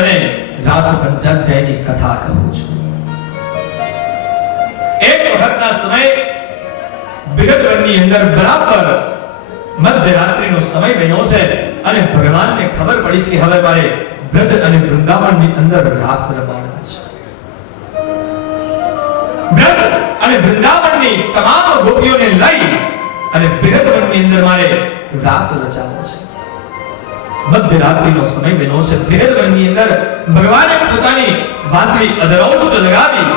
તને રાસ પંચાધ્યાયની કથા કહું છું. એક વખતના સમયે બિરદવનની અંદર બરાબર મધ્યરાત્રિનો સમય બન્યો છે અને ભગવાનને ખબર પડી છે કે હવે મારે બ્રજ અને વૃંદાવનની અંદર રાસ રમવાનો છે. બ્રજ અને વૃંદાવનની તમામ ગોપીઓને લઈ અને બિરદવનની અંદર મારે રાસ રચાવવો છે. મધ્યરાત્રિનો સમય બન્યો છે. બિરદવનની અંદર ભગવાને પોતાની વાંસળી અધરોષ્ટ લગાવી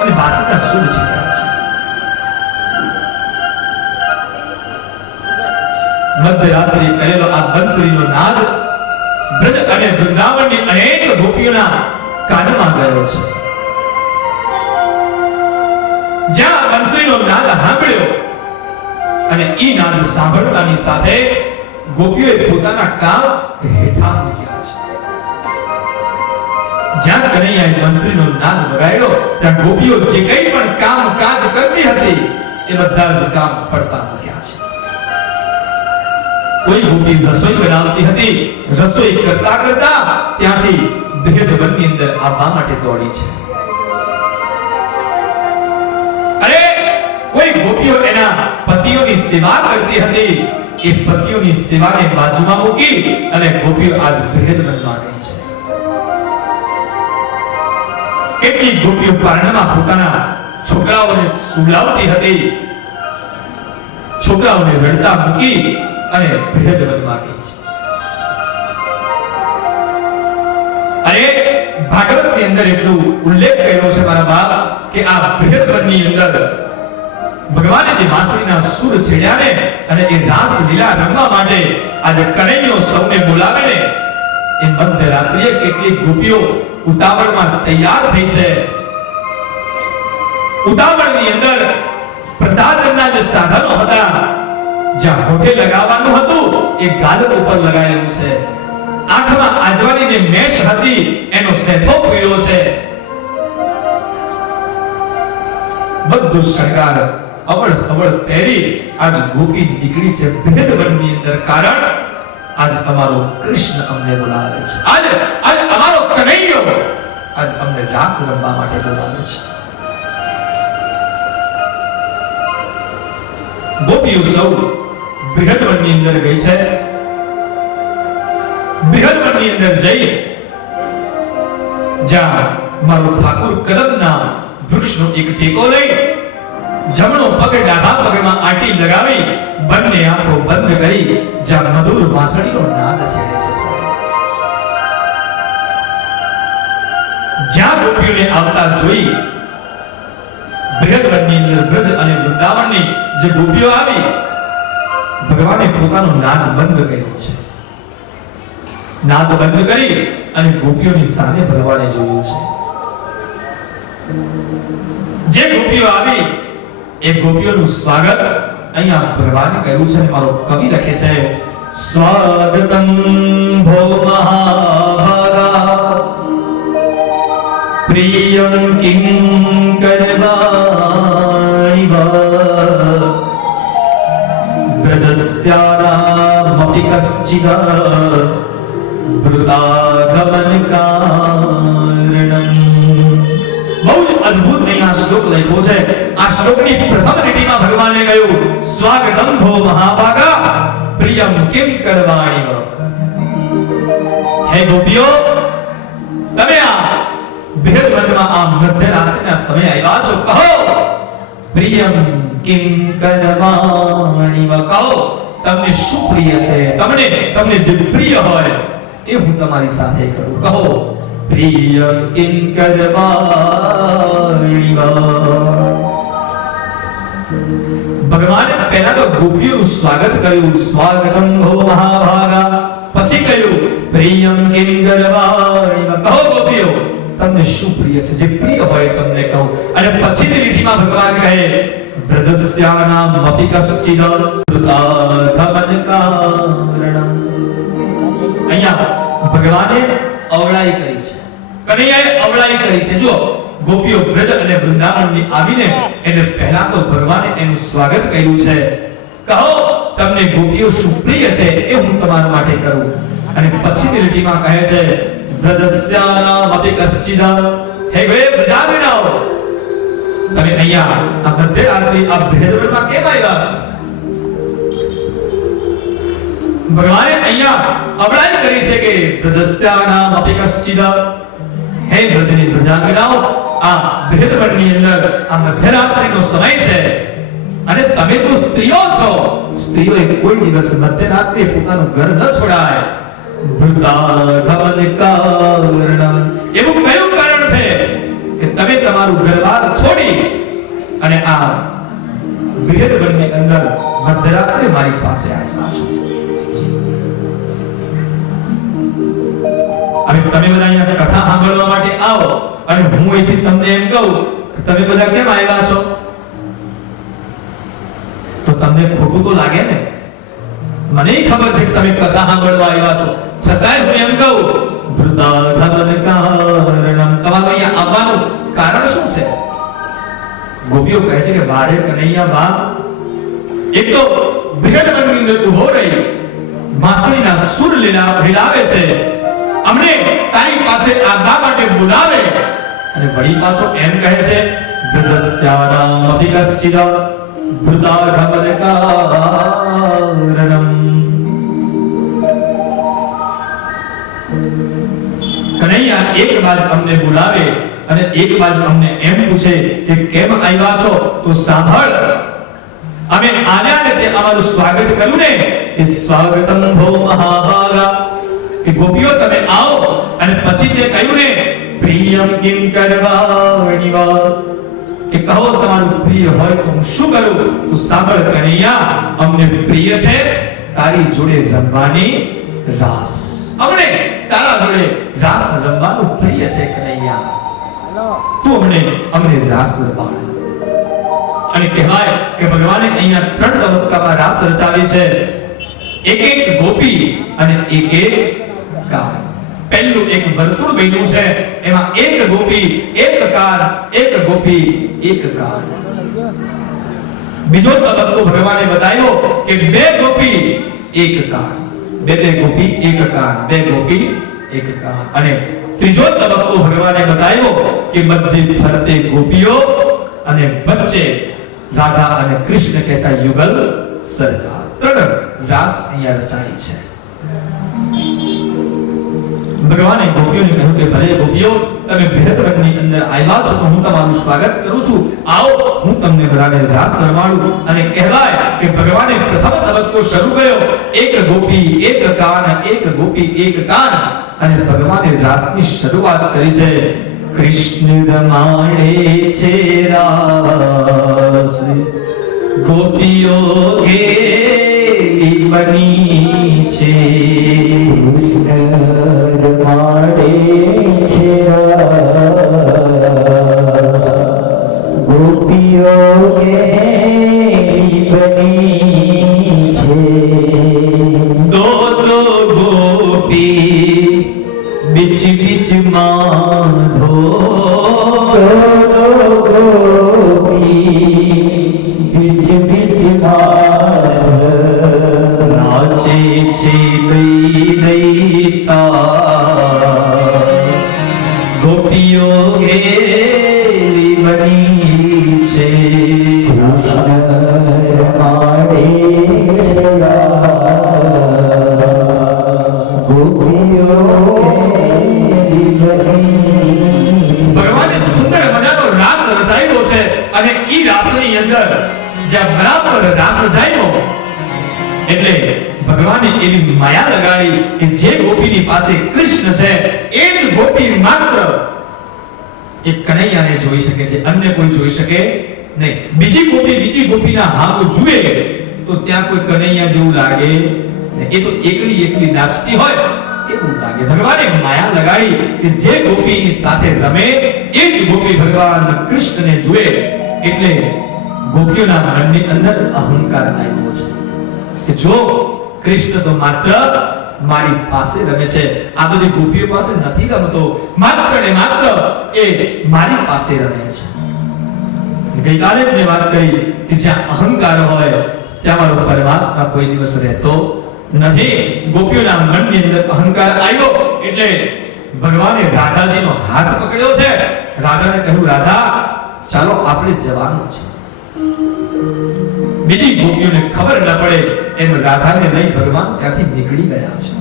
અને વાંસળીના સૂર છીંડ્યા છે. મધ્યરાત્રિ કરેલો આ બંસરીનો નાદ બ્રજ અને વૃંદાવનની અનેક ગોપીઓના કાનમાં ગયો છે. જ્યાં બંસરીનો નાદ સાંભળ્યો અને ઈ નાદ સાંભળતાની સાથે ગોપીઓએ પોતાના કામ હેઠા મૂક્યા છે. જ્યાં કનૈયાએ બંસરીનો નાદ વગાડ્યો ત્યાં ગોપીઓ જે કંઈ પણ કામ કાજ કરતી હતી એ બધા જ કામ પડતા મૂક્યા છે. કોઈ ગોપી રસોઈ બનાવતી હતી, રસોઈ કરતા કરતા ત્યાંથી બિરદવનની અંદર આવવા માટે દોડી છે. અરે કોઈ ગોપીઓ એના પતિઓની સેવા કરતી હતી, એ પતિઓની સેવાને બાજુમાં મૂકી અને ગોપીઓ આજ બિરદવનમાં ગઈ છે. કેટલીક ગોપીઓ પારણામાં પોતાના છોકરાઓને સુલાવતી હતી, છોકરાઓને રડતા મૂકી અને બિરદવનમાં ગઈ છે. અરે ભાગવતની અંદર એટલું ઉલ્લેખ કર્યો છે મારા બાપ કે આ બિરદવનની અંદર ભગવાને જે વાંસળીના સૂર છેડ્યા ને અને એ રાસ લીલા રમવા માટે આજે કનૈયો સૌને બોલાવે ને એ મધ્યરાત્રિએ કેટલીક ગોપીઓ ઉતાવળમાં તૈયાર થઈ છે. ઉતાવળની અંદર પ્રસાદના જે સાધનો હતા, જ્યાં હોઠે લગાવવાનું હતું એ ગાલક ઉપર લગાવેલું છે. આંખમાં આજવાની જે મેશ હતી એનો સેથો પીળો છે. બધું શણગાર અવળ અવળ પહેરી આજ ગોપી નીકળી છે બિરદવનની અંદર. કારણ આજ અમારો કૃષ્ણ અમને બોલાવે છે. આજ અમારો કનૈયો આજ અમને રાસ રમવા માટે બોલાવે છે. ગોપીઓ સૌ બિરદવનની અંદર ગઈ છે. બિરદવનની અંદર જઈ જ્યાં મારો ઠાકુર કદમના વૃક્ષનો એક ટેકો લઈ જમણો પગ ડાબા પગમાં આંટી લગાવી બંને આંખો બંધ કરી જ્યાં મધુર વાંસળીનો નાદ છેડે છે. જ્યાં ગોપીઓને આવતા જોઈ બિરદવનની અંદર બ્રજ અને વૃંદાવનની જે ગોપીઓ આવી ભગવાને પોતાનો નાદ બંધ કર્યો છે. નાદ બંધ કરી અને ગોપીઓની સામે ભગવાને જોયું છે. જે ગોપીઓ આવી એ ગોપીઓનું સ્વાગત અહીંયા ભગવાને કર્યું છે. મારો કવિ લખે છે સ્વાગતમ ભો મહાભાગા પ્રિયં કિં કરવાણિ વા બ્રજસ્યાનામપિ કશ્ચિદ વૃતાગમન કારણમ. બહુ જ અદ્ભુત અહીંયા શ્લોક લખ્યો છે. આ શ્લોકની પ્રથમ લીટીમાં ભગવાને કહ્યું સ્વાગતમ ભો મહાભાગા પ્રિયમ કિમ કરવાણિ વા. હે ગોપીઓ, તમે આ બિરદવનમાં આ મધ્યરાત્રિના સમયે આવ્યા છો. કહો પ્રિયમ કિમ કરવાણિ વા. કહો તમને શું પ્રિય છે, તમને જે પ્રિય હોય એ હું તમારી સાથે કરું. કહો પ્રિયમ કિમ કરવાણિ વા. ભગવાને પહેલા તો ગોપીઓનું સ્વાગત કર્યું સ્વાગતમ ભો મહાભાગા. પછી કહ્યું પ્રિયમ કિમ કરવાણિ વા. કહો ગોપીઓ તમને શું પ્રિય છે, જે પ્રિય હોય તમને કહો. અને પછીની લીટીમાં ભગવાન કહે બ્રજસ્યાનામપિ કશ્ચિદ વૃતાગમન કારણમ. અહીંયા ભગવાને અવળાઈ કરી છે, કનૈયાએ અવળાઈ કરી છે. જો ગોપીઓ બ્રજ અને વૃંદાવનની આવીને એને પહેલા તો ભગવાને એનું સ્વાગત કર્યું છે. કહો તમને ગોપીઓ શું પ્રિય છે એ હું તમારા માટે કરું. અને પછીની લીટીમાં કહે છે વ્રજસ્યાનામપી કશ્ચિદ હે વે પ્રજાગણાઓ તમે અહીંયા આ મધ્યરાત્રિ આ ભેદવનમાં કેમ આવ્યા છો? ભગવાને અહીંયા અબડાઈ કરી છે કે વ્રજસ્યાનામપી કશ્ચિદ હે વ્રજની પ્રજાગણાઓ આ ભેદવનની અંદર આ મધ્યરાત્રિનો સમય છે અને તમે તો સ્ત્રીઓ છો. સ્ત્રીઓએ કોઈ દિવસ મધ્યરાત્રિએ પોતાનું ઘર ન છોડાય. એવું કયું કારણ છે કે તમે તમારું ઘરબાર છોડી અને આ ભેદવનની અંદર મધ્યરાત્રે મારી પાસે આવ્યા છો? અને તમે બધા અહીંયા કથા સાંભળવા માટે આવો અને હું અહીંથી તમને એમ કહું કે તમે બધા કેમ આવ્યા છો તો તમને ખોટું તો લાગે ને. મને ખબર છે કે તમે કથા સાંભળવા આવ્યા છો, છતાંય હું એમ કહું વૃદ્ધાધન કારણમ, તમારું અહીંયા આવવાનું કારણ શું છે? ગોપીઓ કહે છે કે વારે કનૈયા બા એક તો ભેદવનની અંદર ઉભો રહી વાંસળીના સુર હિલાવે છે, અમને તારી પાસે આગા માટે બોલાવે અને વળી પાછો એમ કહે છે વ્રજસ્યાનામપી કશ્ચિદ ભૃતાધન કારણમ. કનૈયા એક બાજુ અમને બોલાવે અને એક બાજુ અમને એમ પૂછે કે કેમ આવ્યા છો? તો સાંભળ, અમે આવ્યા ને તે અમારું સ્વાગત કર્યું ને એ સ્વાગતમ ભો મહાભાગા, કે ગોપીઓ તમે આવો અને પછી તે કહ્યું ને પ્રિયમ કિમ કરવાણી વા, કે કહો તમારું પ્રિય હોય તો હું શું કરું? તો સાંભળ કનૈયા, અમને પ્રિય છે તારી જોડે રમવાની રાસ. અમને તારા જોડે રાસ રમવાનું પ્રિય છે કનૈયા, તું અમને રાસ રમાડ. અને કહેવાય કે ભગવાને અહીંયા 3 તબક્કામાં રાસ રચાવી છે, એક એક ગોપી અને એક એક કાર. પહેલું એક વર્તુળ બન્યું છે, એમાં એક ગોપી એક કાર, એક ગોપી એક કાર. બીજો તબક્કો ભગવાને બતાવ્યો કે 2 ગોપી એક કાર, 2 ગોપી એક કાર, 2 ગોપી એક કાર. અને ત્રીજો તબક્કો ભગવાને બતાવ્યો કે બધી ફરતે ગોપીઓ અને વચ્ચે રાધા અને કૃષ્ણ કહેતા યુગલ સરકાર. 3 રાસ અહીંયા રચાઈ છે. ભગવાને ગોપીઓને કહ્યું કે ભલે ગોપીઓ તમે ભેદવનની અંદર આવ્યા છો તો હું તમારું સ્વાગત કરું છું, આવો હું તમને બધાને રાસ રમાડું. અને કહેવાય કે ભગવાને પ્રથમ તબક્કો શરૂ કર્યો, એક ગોપી એક કાન, એક ગોપી એક કાન. અને ભગવાને રાસની શરૂઆત કરી છે. કૃષ્ણ રમાડે છે રાસ ગોપીઓ ઘેરી બની છે. કૃષ્ણ રમાડે છે રાસ ગોપીઓ ઘેરી બની છે. દો ગોપી બીચ બીચ માધો, બીચ બીચ માધો નાચે છે દઈ દઈતા ગોપીઓ ઘેરી બની છે. કૃષ્ણ રમાડે છે ગોપીઓ. ભગવાને સુંદર મજાનો રાસ રચાયો છે અને ઈ રાસની અંદર જ્યાં બરાબર રાસ રચાયો એટલે ભગવાને એવી માયા લગાડી કે જે ગોપીની પાસે કૃષ્ણ છે એ જ ગોપી માત્ર એક કનૈયાને જોઈ શકે છે, અન્ય કોઈ જોઈ શકે નહીં. બીજી ગોપીના હાથો જુએ તો ત્યાં કોઈ કનૈયા જેવું લાગે, એ તો એકલી નાચતી હોય એવું લાગે. ભગવાને માયા લગાડી કે જે ગોપીની સાથે રમે એ જ ગોપી ભગવાન કૃષ્ણને જુએ. એટલે ગોપીઓના મનની અંદર અહંકાર આવ્યો છે કે જો કૃષ્ણ તો માત્ર મારી પાસે રમે છે, આ બધી ગોપીઓ પાસે નથી રમતો, માત્ર ને માત્ર એ મારી પાસે રમે છે. ગઈકાલે મેં વાત કરી કે જ્યાં અહંકાર હોય ત્યાં મારો પરમાત્મા કોઈ દિવસ રહેતો નથી. ગોપીઓના મનની અંદર અહંકાર આવ્યો એટલે ભગવાને રાધાજીનો હાથ પકડ્યો છે. રાધાને કહ્યું, રાધા ચાલો આપણે જવાનું છે. બીજી ગોપીઓને ખબર ન પડે એમ રાધાને લઈ ભગવાન ત્યાંથી નીકળી ગયા છે.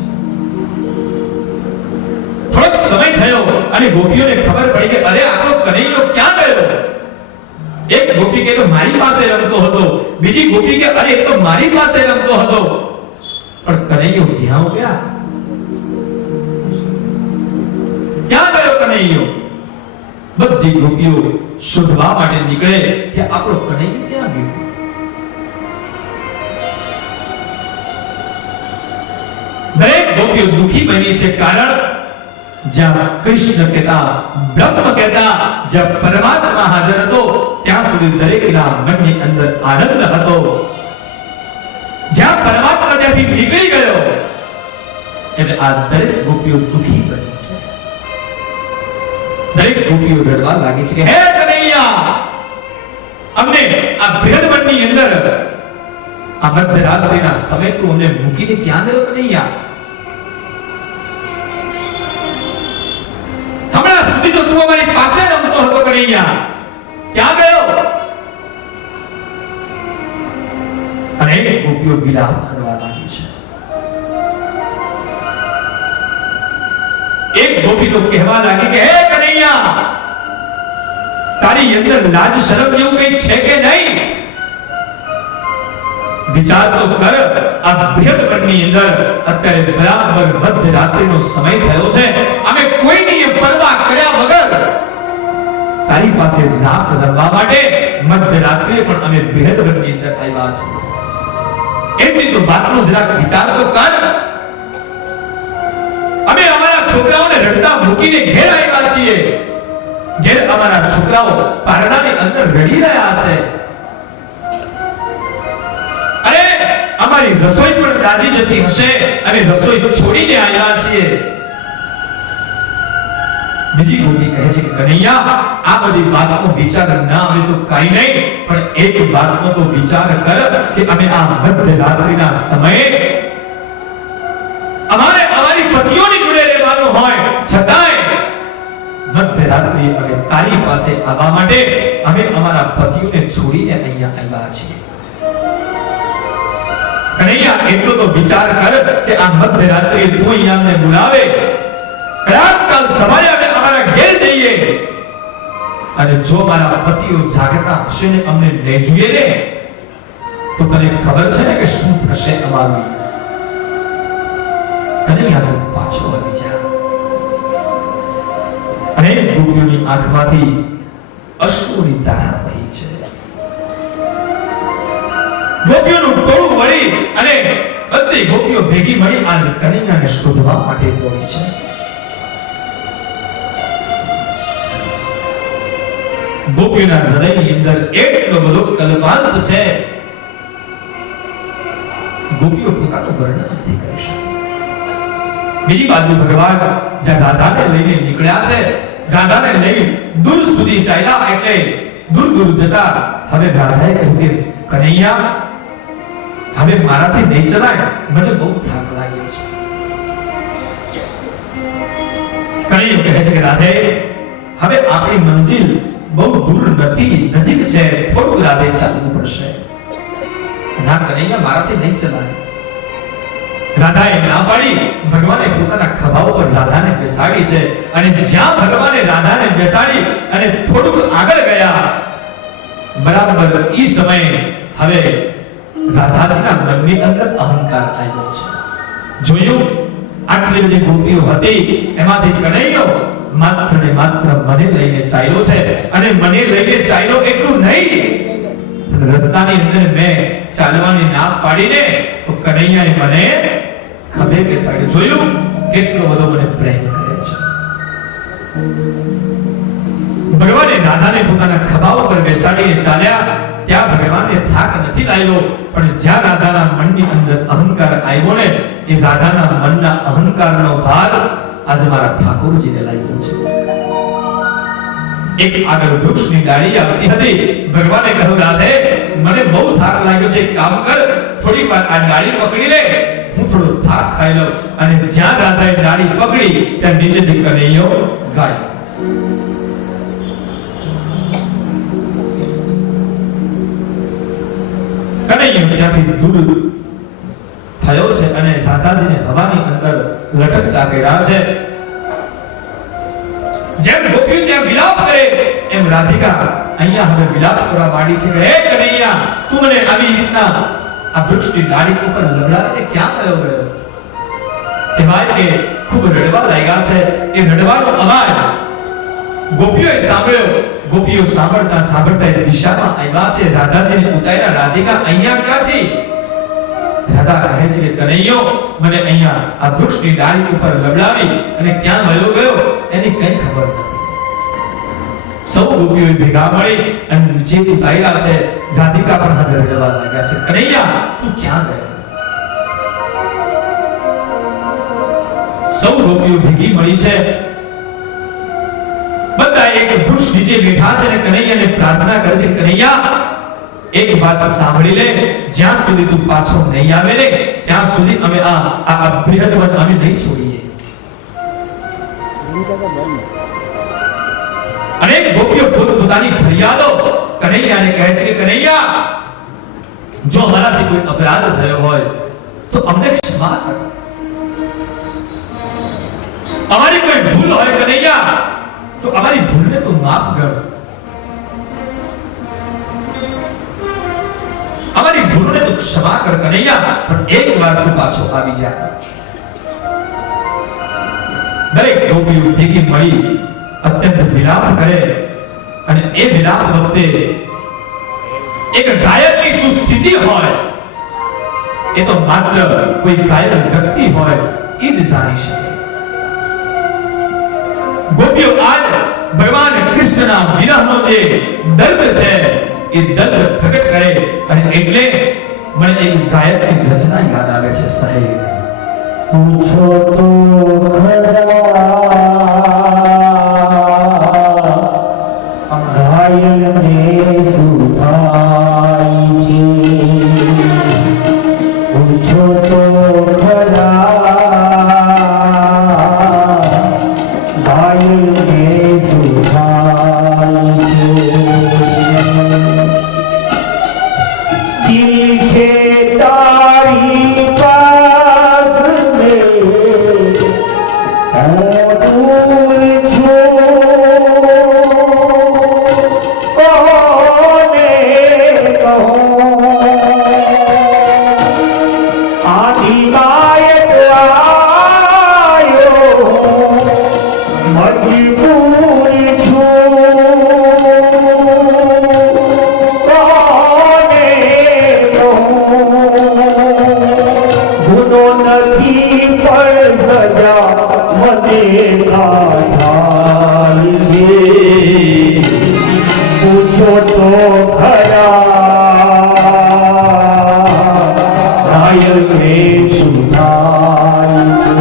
થોડોક સમય થયો અને ગોપીઓને ખબર પડી કે અરે આપણો કનૈયો ક્યાં ગયો. એક ગોપી કે મારી પાસે રમતો હતો, બીજી ગોપી કે અરે એ તો મારી પાસે રમતો હતો, પણ કનૈયો ક્યાં ગયા? ક્યાં ગયો કનૈયો? બધી ગોપીઓ શોધવા માટે નીકળે કે આપણો કનૈયો ક્યાં ગયો. દરેક ગોપીઓ દુખી બની છે, કારણ જ્યાં કૃષ્ણ કહેતા, બ્રહ્મ કહેતા, જ્યાં પરમાત્મા હાજર હતો ત્યાં સુધી દરેકના મનની અંદર આનંદ હતો. જ્યાં પરમાત્મા ત્યાંથી નીકળી ગયો એટલે આ દરેક ગોપીઓ દુખી બની છે. દરેક ગોપીઓ રડવા લાગી છે કે હે કનૈયા, અમને આ ભેદવનની અંદર આ મધ્યરાત્રિના સમય તું અમને મૂકીને ક્યાં ગયો કનૈયા? હમણાં સુધી તો તું અમારી પાસે રમતો હતો કનૈયા, ક્યાં ગયો? અને ગોપીઓ વિલાપ કરવા લાગી છે. એક ગોપી તો કહેવા લાગી કે હે કનૈયા, તારી અંદર લાજ શરમ જેવું કંઈ છે કે નહીં? વિચાર તો કર. આ ભેદવનની અંદર અત્યારે બરાબર મધ્યરાત્રિનો સમય થયો છે. અમે કોઈની પરવા કર્યા વગર તારી પાસે રાસ રમવા માટે મધ્યરાત્રિએ પણ અમે ભેદવનની અંદર આવ્યા છીએ. એટલી તો વાતનો જરાક વિચાર તો કર. અમે અમારા છોકરાઓને રડતા મૂકીને ઘેર આવ્યા છીએ. ઘેર અમારા છોકરાઓ પારણાની અંદર રડી રહ્યા છે. અરે અમારી રસોઈ પણ દાજી જતી હશે, અમે રસોઈ છોડીને આવ્યા છીએ. બીજી ગોપી કહે છે કે કનૈયા, આ બધી વાતનો વિચાર ના આવે તો કાઈ નહીં, પણ એક વાતનો તો વિચાર કર કે અમે આ મધ્યરાત્રિના સમયે અમારે અમારી પતિઓની જોડે રહેવાનું હોય છતાંય મધ્યરાત્રિએ અમે તારી પાસે આવવા માટે અમે અમારા પતિઓને છોડીને અહીંયા આવ્યા છીએ. કનૈયા, એટલો તો વિચાર કર કે આ મધ્યરાત્રિએ તું અહીંયા અમને બોલાવે, કદાચ કાલ સવારે અમે અમારા ઘેર જઈએ અને જો મારા પતિઓ જાગતા હશે ને અમને લઈ જોઈએ ને તો તને ખબર છે ને કે શું થશે અમારું? કનૈયા તો પાછો આવી જા. અને ગોપીઓની આંખમાંથી અશ્રુની ધારા વહી છે. ગોપીઓનું ટોળું વળી અને બધી ગોપીઓ ભેગી મળી આજ કનૈયાને શોધવા માટે દોડી છે. ગોપીઓના હૃદયની અંદર એટલો બધો કલ્પાંત છે, ગોપીઓ પોતાનું વર્ણન નથી કરી શકતી. બીજી બાજુ ભગવાન જ્યાં રાધાને લઈને નીકળ્યા છે, રાધાને લઈ દૂર સુધી ચાલ્યા, એટલે દૂર દૂર જતા હવે રાધાએ કહ્યું કે કનૈયા, હવે મારાથી નહીં ચલાય, મને બહુ થાક લાગ્યો છે. કનૈયો કહે છે કે રાધે, હવે આપણી મંજિલ બહુ દૂર નથી, નજીક છે, થોડું રાધે ચાલવું પડશે. ના કનૈયા, મારાથી નહીં ચલાય. રાધાએ ના પાડી. ભગવાને પોતાના ખભા ઉપર રાધાને બેસાડી છે અને જ્યાં ભગવાને રાધાને બેસાડી અને થોડુંક આગળ ગયા, બરાબર એ સમયે હવે રાધાજીના મનની અંદર અહંકાર આવ્યો છે. જોયું, આટલી બધી ગોપીઓ હતી, એમાંથી કનૈયો માત્ર ને માત્ર મને લઈને ચાલ્યો છે. અને મને લઈને ચાલ્યો એટલું નહીં, રસ્તાની અંદર મેં ચાલવાની ના પાડીને તો કનૈયાએ મને ખભે બેસાડી. જોયું કેટલો બધો મને પ્રેમ કરે છે. ભગવાને રાધાને પોતાના ખભા ઉપર બેસાડીને ચાલ્યા. ત્યાં ભગવાનને થાક નથી લાગ્યો, પણ જ્યાં રાધાના મનની અંદર અહંકાર આવ્યો ને, એ રાધાના મનના અહંકારનો ભાર આજે મારા ઠાકોરજીને લાગ્યો છે. એક આગળ વૃક્ષની ડાળી આવતી હતી. ભગવાને કહ્યું, રાધે, મને બહુ થાક લાગ્યો છે, કામ કર, થોડી વાર આ ડાળી પકડી લે, હું થોડો થાક ખાઈ લો અને જ્યાં રાધાએ ડાળી પકડી ત્યાં નીચેથી કનૈયો ગાય. કનૈયો ત્યાંથી દૂર થયો છે અને રાધાજીને હવાની અંદર લટકતા કર્યા છે. જેમ ગોપીઓ ત્યાં વિલાપ કરે એમ રાધિકા અહીંયા હવે વિલાપ કરવા માંડી છે કે હે કનૈયા, તું મને આવી રીતના આ વૃક્ષની ડાળી ઉપર લબડાવીને ક્યાં ગયો? કહેવાય કે ખૂબ રડવા લાગ્યા છે. એ રડવાનો અવાજ ગોપીઓએ સાંભળ્યો. ગોપીઓ સાંભળતા સાંભળતા એ દિશામાં આવ્યા છે. રાધાજીને ઉતાર્યા. રાધિકા અહીંયા ક્યાંથી? રાધા કહે છે કે કનૈયો મને અહીંયા આ વૃક્ષની ડાળી ઉપર લબડાવી અને ક્યાં વયો ગયો એની કઈ ખબર નથી. સૌ ગોપીઓ ભેગા મળી અને જે ઉતાર્યા છે. રાધિકા પણ હવે રડવા લાગ્યા છે. કનૈયા, તું ક્યાં ગયો? સૌ ગોપીઓ ભેગી મળી છે. બધા એક વૃક્ષ નીચે બેઠા છે અને કનૈયાને પ્રાર્થના કરે છે, કનૈયા એક વાત સાંભળી લે, જ્યાં સુધી તું પાછો નહીં આવે ને ત્યાં સુધી અમે આ બૃહદ વન અમે નહીં છોડીએ. અનેક ગોપીઓ પોતાની ફરિયાદો કનૈયાને કહે છે કે કનૈયા, જો અમારાથી કોઈ અપરાધ થયો હોય તો અમને ક્ષમા કર. અમારી કોઈ ભૂલ હોય કનૈયા તો અમારી ભૂલને તું માફ કર. અમારી ભૂલોને તું ક્ષમા કર કનૈયા, પણ એક વાર તું પાછો આવી જા. દરેક ગોપીઓ ભેગી મળી અત્યંત વિલાપ કરે અને એ વિલાપ વખતે એક ગાયકની શું સ્થિતિ હોય એ તો માત્ર કોઈ ગાયક વ્યક્તિ હોય એ જ જાણી શકે. ગોપીઓ આજ ભગવાન કૃષ્ણના વિરહનો જે દર્દ છે એ દર્દ પ્રગટ કરે અને એટલે મને એક ગાયકની રચના યાદ આવે છે. સાહેબ, પૂછો તો ખરા ઘાયલને શું થાય છે? પૂછો તો ખરા ઘાયલને શું થાય છે? દિલ છે તારી પાસ મેં હું દૂર છું, કોને કહું આધી ગાયક આયો મજબૂર છું, કોને કહું ગુનો નથી પણ સજા મને થાય છે. પૂછો તો ખરા ઘાયલને શું થાય છે?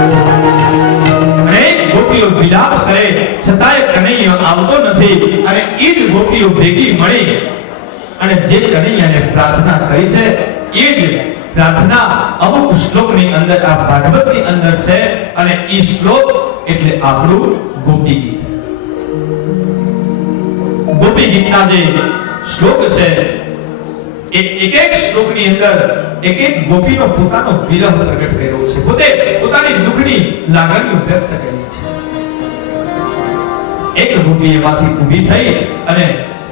અનેક ગોપીઓ વિલાપ કરે છતાંય કનૈયો આવતો નથી અને એ જ ગોપીઓ ભેગી મળી અને જે કનૈયાને પ્રાર્થના કરી છે એ જ પ્રાર્થના અમુક શ્લોકની અંદર આ ભાગવતની અંદર છે અને એ શ્લોક એટલે આપણું ગોપી ગીત. ગોપી ગીતના જે શ્લોક છે એ એક એક શ્લોકની અંદર એક એક ગોપીનો પોતાનો વિરહ પ્રગટ કર્યો છે. પોતે પોતાની દુઃખની લાગણીઓ વ્યક્ત કરી છે. એક ગોપી એમાંથી ઊભી થઈ અને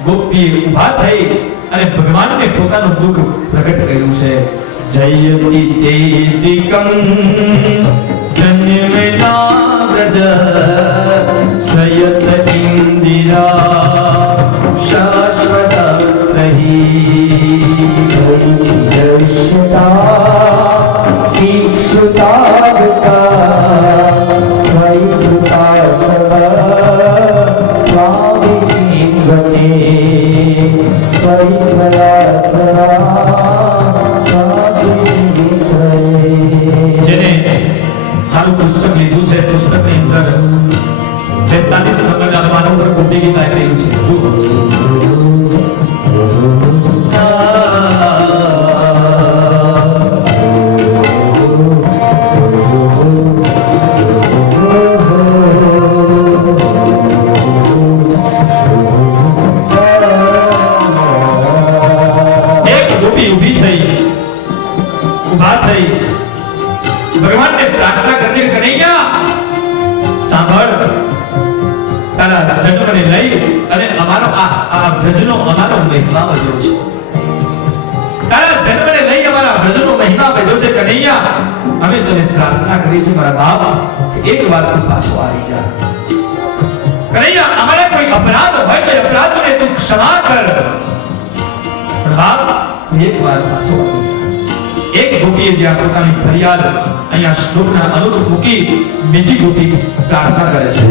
ગોપી ઊભા થઈ અને ભગવાનને પોતાનું દુઃખ પ્રગટ કર્યું છે. જયતિ તેદિકં જન્મેના વ્રજ સયત ઇન્દિરા શાશ્વત રહી યશતા ઈક્ષુતાવતા સ્વૈકૃતા સવ સ્વામી ગતે જેને સારું પુસ્તક લીધું છે, પુસ્તકની અંદર 43 નંબરના પાના ઉપર ગોપી ગીત આવી રહ્યું છે. જુઓ તારા જન્મને લઈ અને અમારો આ બ્રજનો અમારો મહિમા વધ્યો છે. તારા જન્મને લઈ અમારા બ્રજનો મહિમા વધ્યો છે કનૈયા. અમે તને પ્રાર્થના કરી છે મારા બાપ, એક વાર તું પાછો આવી જા. કનૈયા, અમારા કોઈ અપરાધ હોય તો અપરાધને તું ક્ષમા કર. પણ બાપ, એક વાર પાછો આવી જા. એક ગોપીએ જ્યાં પોતાની ફરિયાદ અહીંયા શ્લોકના અનુરૂપ મૂકી, બીજી ગોપી પ્રાર્થના કરે છે.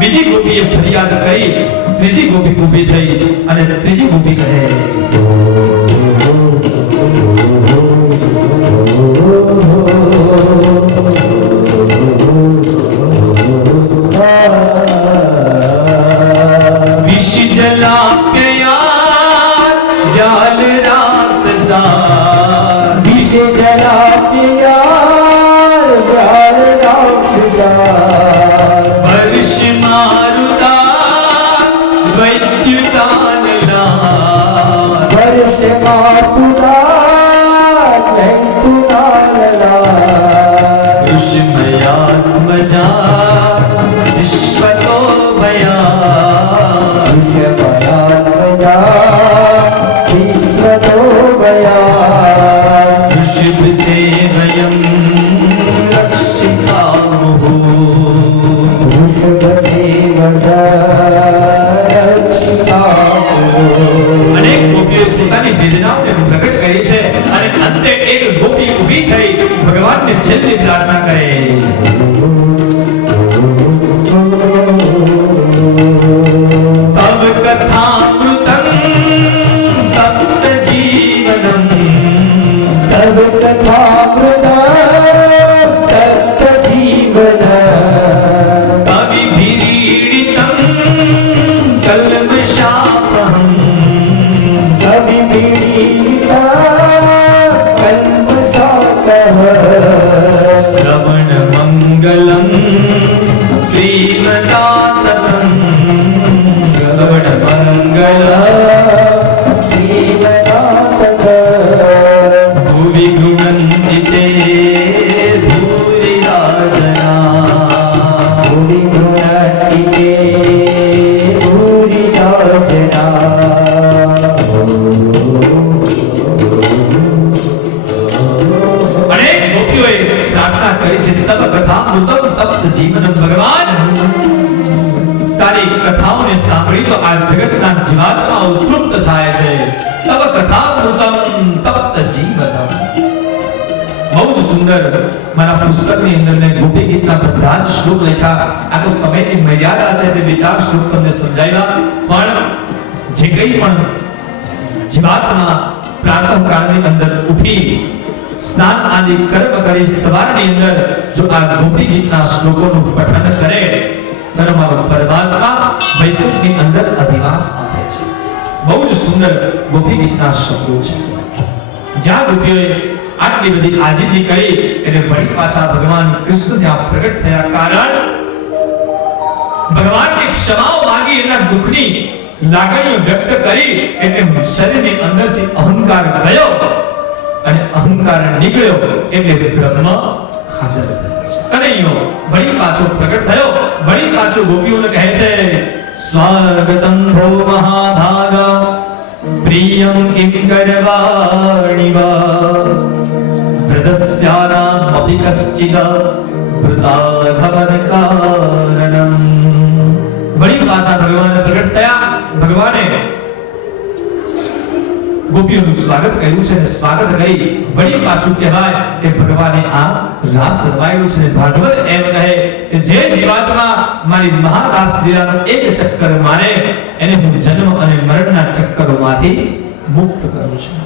બીજી ગોપીએ ફરિયાદ કરી, ત્રીજી ગોપી ઊભી થઈ અને ત્રીજી ગોપી કહે, વિષ જલાપ્યા જાલ રાક્ષસા, વિષ જલાપ્યા જાલ રાક્ષસા, છેલ્લી પ્રાર્થના કરે, તબ કથામૃતં તપ્ત જીવનં, તબ કથામૃતં તપ્ત જીવનં, કવિભીડિતં કલ્મષાપહં, કવિભીડિતં શ્રવણ મંગલમ શ્રીમદાતતં, શ્રવણ મંગલ શ્રીમદાતતં, ભુવિ ગૃહન્તિ તે ભૂરિરાજના, ભુવિ ગૃહન્તિ તે ભૂરિરાજના. તબ કથામૃતં તપ્ત જીવનં. ભગવાન, તારી કથાઓને સાંભળીને તો આ જગતના જીવાત્મા ઉત્તૃપ્ત થાય છે. તવ કથામૃતમ તપ્ત જીવતમ. બહુ જ સુંદર મારા પુસ્તકની અંદર મેં ગોપી ગીતના બધા જ શ્લોક લખ્યા. આ તો સમયની મર્યાદા છે તે 4 શ્લોક તમને સમજાવ્યા. પણ જે કંઈ પણ જીવાત્મા પ્રાતઃ કાળની અંદર ઉઠી સ્નાન આદિ કર્મ કરી સવારની અંદર જો આ ગોપી ગીતના શ્લોકોનું પઠન કરે તો મારો પરમાત્મા વૈકુંઠની અંદર અધિવાસ આપે છે. બહુ જ સુંદર ગોપી ગીતના શબ્દો છે. જ્યાં ગોપીઓએ આટલી બધી આજીજી કરી એટલે વળી પાછા ભગવાન કૃષ્ણ ત્યાં પ્રગટ થયા. કારણ ભગવાનની ક્ષમાઓ માંગી એના દુઃખની લાગણીઓ વ્યક્ત કરી એટલે શરીરની અંદરથી અહંકાર ગયો અને અહંકાર નીકળ્યો એટલે બ્રહ્મ હાજર થયો. કનૈયો વળી પાછો પ્રગટ થયો. વળી પાછો ગોપીઓને કહે છે સ્વાગતમ ભો મહાભાગ પ્રિયમ કિંકરવાણીવા વ્રતસ્યાનામ અપિ કશ્ચિદ વૃતાઘવન કારણમ. વળી પાછા ભગવાન પ્રગટ થયા. ભગવાને ગોપીઓનું સ્વાગત કર્યું છે અને સ્વાગત કરી વળી પાછું કહેવાય કે ભગવાને આ રાસ રમાયું છે. ભાગવત એમ કહે કે જે જીવાત્મા મારી મહારાસ લીલાનો એક ચક્કર મારે એને હું જન્મ અને મરણના ચક્કરોમાંથી મુક્ત કરું છું.